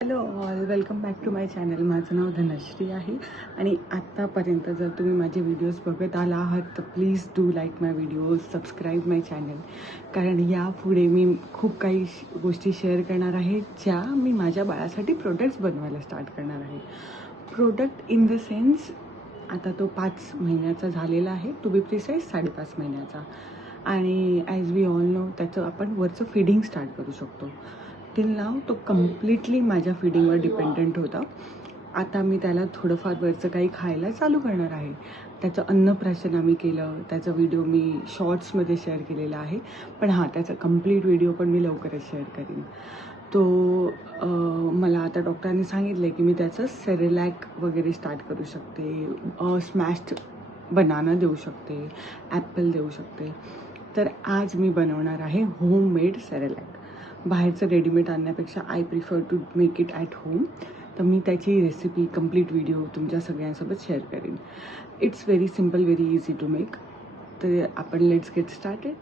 Hello all, welcome back to my channel. माझं नाव धनश्री आहे आणि आत्तापर्यंत जर तुम्ही माझे व्हिडिओज बघत आला आहात तर please do like my videos, subscribe my channel. कारण यापुढे मी खूप काही गोष्टी शेअर करणार आहे ज्या मी माझ्या बाळासाठी प्रोडक्ट्स बनवायला स्टार्ट करणार आहे. प्रोडक्ट इन द सेन्स, आता तो 5 महिन्याचा झालेला आहे, टू बी प्रिसाईज 5.5 महिन्याचा. आणि ॲज वी ऑल नो त्याचं आपण वरचं फीडिंग स्टार्ट करू शकतो. टिल नाव तो कम्प्लिटली माझ्या फीडिंगवर डिपेंडंट होता. आता मी त्याला थोडंफार वरचं काही खायला चालू करणार आहे. त्याचं अन्नप्राशन आम्ही केलं, त्याचा व्हिडिओ मी शॉर्ट्समध्ये शेअर केलेला आहे. पण हां, त्याचा कम्प्लीट व्हिडिओ पण मी लवकरच शेअर करीन. तो मला आता डॉक्टरांनी सांगितलं आहे की मी त्याचं सेरेलॅक वगैरे स्टार्ट करू शकते, स्मॅश्ड बनाना देऊ शकते, ॲपल देऊ शकते. तर आज मी बनवणार आहे होममेड सेरेलॅक. बाहेरचं रेडीमेड आणण्यापेक्षा I prefer to make it at home. तर मी त्याची रेसिपी, कम्प्लीट व्हिडिओ तुमच्या सगळ्यांसोबत शेअर करेन. It's very simple, very easy to make. तर आपण लेट्स गेट स्टार्टेड.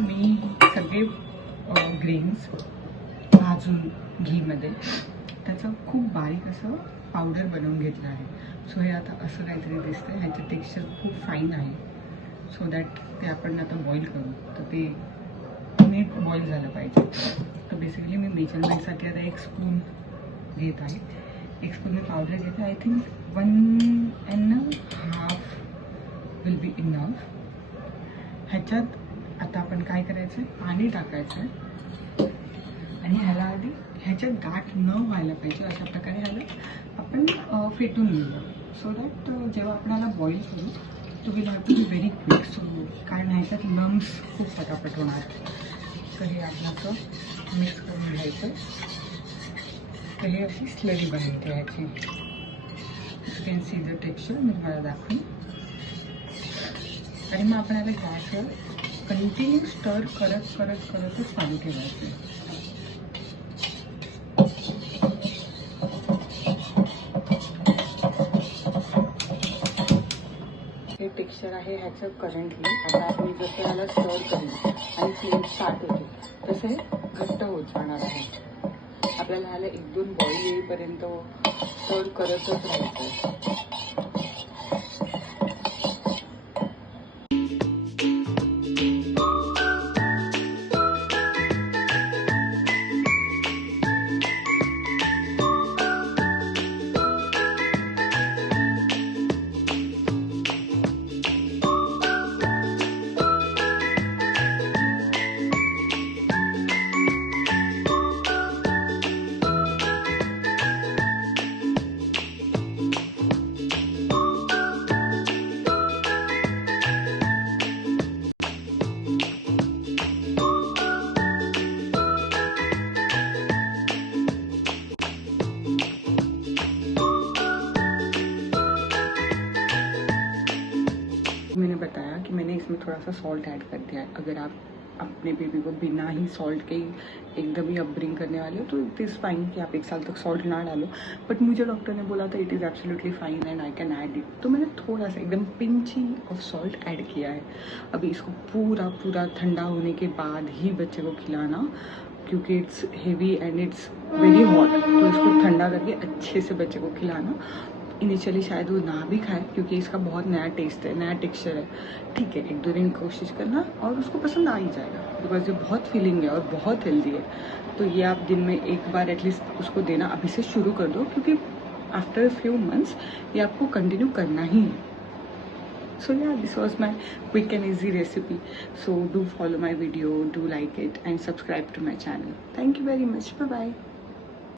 मी सगळे ग्रेन्स भाजून घीमध्ये त्याचं खूप बारीक असं पावडर बनवून घेतलं आहे. सो हे आता असं काहीतरी दिसतं आहे. ह्याचं टेक्स्चर खूप फाईन आहे. सो दॅट ते आपण आता बॉईल करू, तर ते नीट बॉईल झालं पाहिजे. तर बेसिकली मी मेजरमेंटसाठी आता 1 स्पून घेत आहे. 1 स्पून मी पावडर घेते. I think 1.5 will be enough. ह्याच्यात आता आपण काय करायचं, पाणी टाकायचं आणि ह्याला आधी ह्याच्यात गाठ न व्हायला पाहिजे अशा प्रकारे ह्याला आपण फेटून घेऊया सो दॅट जेव्हा आपल्याला बॉईल करू तो will have to be very quick. So कारण ह्याच्यात लम्स खूप फटाफट होणार. तर हे आपलं मिक्स करून घ्यायचं. तर हे अशी स्लरी बनवते ह्याची. You can see the texture. मी तुम्हाला दाखवेन. आणि मग आपण आता गॅसवर कंटिन्यू स्टर करतच चालू ठेवायचं. हे टेक्स्चर आहे ह्याचं करंटली. आता मी जसं याला स्टर करेन आणि फ्लेम स्टार्ट होते तसं हे घट्ट होत जाणार आहे. आपल्याला ह्याला 1-2 बॉईल येईपर्यंत स्टर करतच राहायचं. मैंने बताया कि मैंने इसमें थोड़ा सा सॉल्ट ऐड कर दिया है. अगर आप अपने बेबी को बिना ही सॉल्ट के एकदम ही अपब्रिंग करने वाले हो तो इट इज़ फाइन कि आप 1 साल तक सॉल्ट ना डालो. बट मुझे डॉक्टर ने बोला था it is absolutely fine and I can add it. तो मैंने थोड़ा सा एकदम पिंच ही ऑफ सॉल्ट ऐड किया है. अभी इसको पूरा ठंडा होने के बाद ही बच्चे को खिलाना, क्योंकि it's heavy end it's very hot. तो इसको ठंडा करके अच्छे से बच्चे को खिलाना. इनिशियली शायद वो ना भी खाए क्योंकि इसका बहुत नया टेस्ट है, नया टेक्सचर है. ठीक है, 1-2 दिन कोशिश करना और उसको पसंद आ ही जाएगा. बिकॉज ये बहुत फीलिंग है और बहुत हेल्दी है. तो ये आप दिन में 1 बार एटलीस्ट उसको देना अभी से शुरू कर दो, क्योंकि आफ्टर फ्यू मंथ्स ये आपको कंटिन्यू करना ही है. So yeah, this was my quick and easy recipe. So do follow my video, do like it and subscribe to my channel. Thank you very much. Bye bye.